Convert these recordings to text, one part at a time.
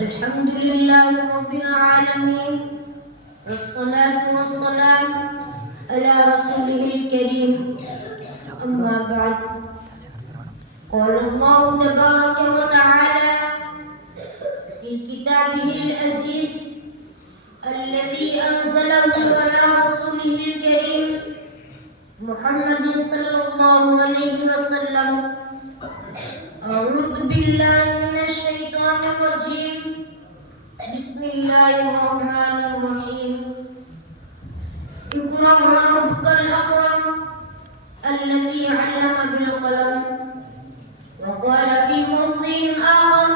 الحمد لله رب العالمين والصلاة والسلام على رسوله الكريم أما بعد قال الله تبارك وتعالى في كتابه العزيز الذي أنزله على رسوله الكريم محمد صلى الله عليه وسلم أعوذ بالله من الشيطان الرجيم بسم الله الرحمن الرحيم اقرأ وربك الأكرم الذي علم بالقلم وقال في موضع آخر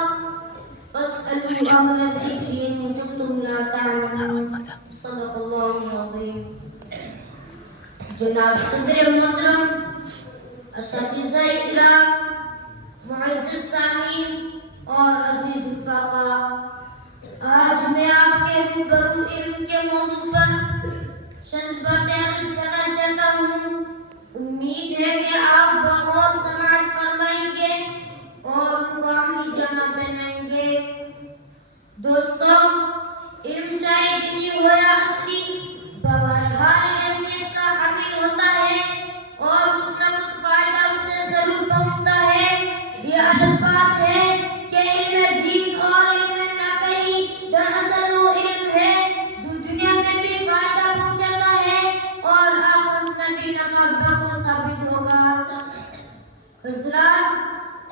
فاسألوا أهل الذكر إن كنتم لا تعلمون صدق الله العظيم جناب صدر محترم اساتذہ اکرام معزز سامعین اور عزیز رفقا، آج میں آپ کے روبرو علم کے موضوع پر چند باتیں عرض کرنا چاہتا ہوں۔ امید ہے کہ آپ بغور سماعت فرمائیں گے اور ان کو عملی جامہ پہنائیں گے۔ دوستو، علم چاہے دینی ہو یا عصری، بہرحال اہمیت کا حامل ہوتا ہے اور کچھ نہ کچھ فائدہ اسے ضرور پہنچتا ہے۔ یہ الگ بات ہے کہ علم دین اور علم نافعی دراصل وہ علم ہے جو دنیا میں بھی فائدہ پہنچاتا ہے اور آخرت میں بھی نفع بخش ثابت ہوگا۔ حضرات،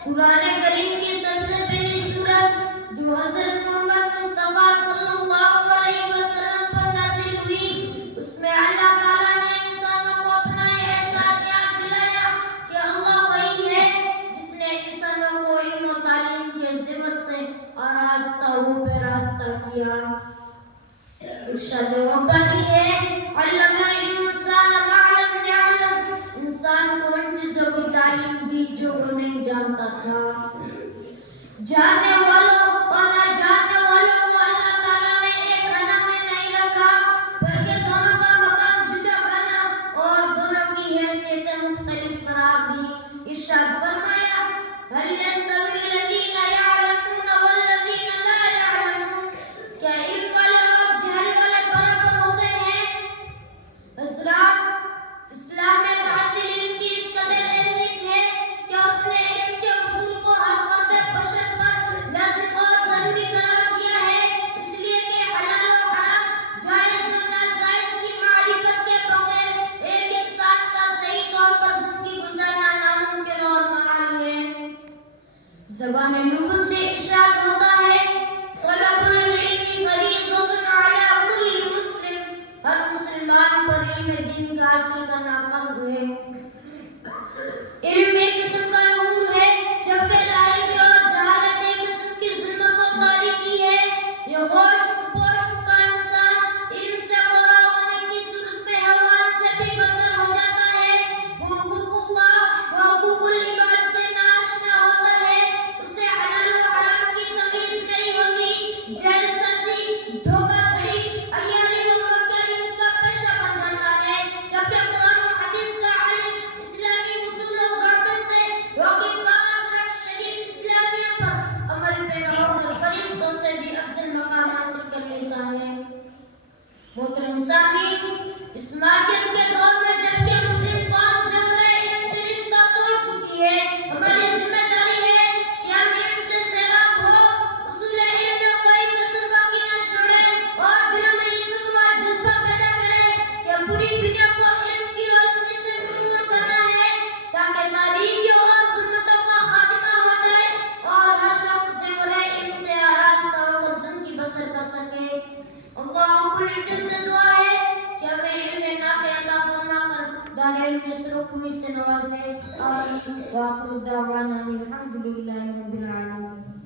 قرآن کریم کی سب سے پہلی سورت جو حضرت محمد مصطفیٰ صلی اللہ علیہ وسلم پر نازل ہوئی، اس میں اللہ تعالیٰ نے انسانوں کو اپنا یہ احسان یاد دلایا کہ اللہ وہی ہے جس نے انسانوں کو علم و تعلیم کے زیور سے آراستہ ہو پہ راستہ کیا۔ ارشاد ربانی ہے، علم الانسان ما لم يعلم، انسان کو ان چیزوں کی تعلیم دی جو وہ نہیں جانتا تھا۔ جاننے والوں اور نہ جاننے والوں کو اللہ تعالیٰ نے ایک خانہ میں نہیں رکھا، بلکہ دونوں کا مقام جدا بنا اور دونوں کی حیثیتیں مختلف قرار دی۔ ارشاد فرمایا، هل يستوي الذين يعلمون والذين لا يعلمون، کیا علم والے اور جہل والے برابر ہوتے ہیں؟ حضرات، اسلام میں تحصیل علم کی اس قدر اہمیت ہے کہ اس نے علم کے اصول کو ہر فرد بشر پر لازم اور ضروری قرار دیا ہے، اس لیے کہ حلال و حرام، جائز و ناجائز کی معرفت کے بغیر ایک انسان کا صحیح طور پر زندگی گزارنا ناممکن اور محال ہے۔ زبان لغت سے ارشاد ہوتا ہے، طلب العلم فریضۃ علی کل مسلم، ہر مسلمان پر علم دین کا حاصل کرنا فرض ہے۔ علم ایک قسم کا نور ہے، جبکہ لاعلمی اور جہالت ایک قسم کی ظلمت و تاریکی ہے۔ یہ گوشت پوش کا انسان علم سے غورا ہونے کی صورت میں حیوان سے بھی بدتر ہو جاتا ہے۔ وہ حقوق اللہ و حقوق العباد سے ناآشنا ہوتا ہے، اسے حلال و حرام کی تمیز نہیں ہوتی، جعلسازی، دھوکہ دھڑی، عیاری و مکاری اس کا پیشہ بن جاتا ہے۔ جبکہ قرآن و حدیث کا عالم اسلامی اصول و ضابطے سے واقف باز شخص شریف اسلامیہ پر عمل پیرا ہو کر فرشتوں سے بھی افضل مقام حاصل کر لیتا ہے۔ محترم سامعین، اس ماجد کے دور میں جبکہ مسلم قوم زیور علم سے رشتہ توڑ چکی ہے، ہماری ذمہ داری ہے کہ ہم علم سے سیراب ہو، اصول علم میں کوئی کسر باقی نہ چھوڑیں اور دلوں میں یہ فکر اور جذبہ پیدا کریں کہ پوری دنیا کو علم کی روشنی سے منور کرنا ہے، تاکہ تاریکیوں اور ظلمتوں کا خاتمہ ہو جائے اور ہر شخص زیور علم سے آراستہ ہو کر زندگی بسر کر سکے۔ اللہ رب العزت سے دعا ہے کہ ہمیں علم نافع عطا فرما کر دار علم میں سرخروئی سے نوازے۔ آمین۔ وآخر دعوانا الحمد للہ رب العالمین۔